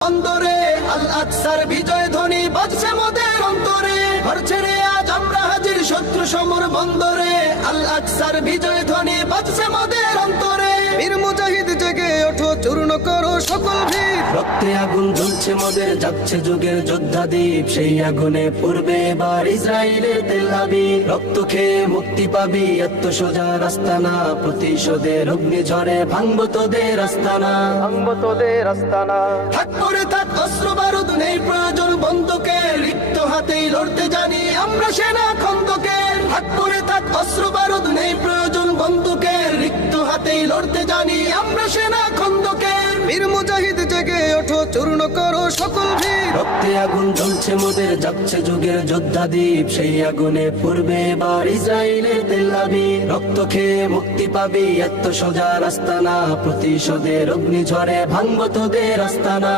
অন্তরে আল আকসার বিজয় ধ্বনি বাজছে মোদের অন্তরে, ঘর ছেড়ে আজ আমরা হাজির শত্রু সমর বন্দরে। আল আকসার বিজয় ধ্বনি বাজছে মোদের অন্তরে। বীর মুজাহিদ জেগে ওঠো, চূর্ণ করো সকল ভিড়। রক্তে আগুন জ্বলছে মোদের, যাচ্ছে যুগের যোদ্ধা দ্বীপ। সেই আগুনে পূর্বে এবার ইসরায়েলের তেল আবিব। রক্ত খেয়ে মুক্তি পাবি, এত সোজা রাস্তা না। প্রতিশোধের অগ্নি ঝরে ভাঙবো তোদের আস্তানা, ভাঙবো তোদের আস্তানা। থাক করে থাক অস্ত্র বারুদ, নেই প্রয়োজন বন্দুকের। রিক্ত হাতেই লড়তে জানি আমরা সেনা খন্দকের। থাক করে থাক অস্ত্র বারুদ, নেই প্রয়োজন বন্দুকের। রিক্ত হাতেই লড়তে জানি আমরা সেনা খন্দকের। বীর মুজাহিদ জেগে ওঠো, চূর্ণ করো সকল ভিড়। রক্তে আগুন জ্বলছে মোদের, যাচ্ছে যুগের যোদ্ধা দ্বীপ। সেই আগুনে পূর্বে এবার ইসরায়েলের তেল আবিব। রক্ত খেয়ে মুক্তি পাবি, এত সোজা রাস্তা না। প্রতিশোধের অগ্নি ঝরে ভাঙবো তোদের আস্তানা।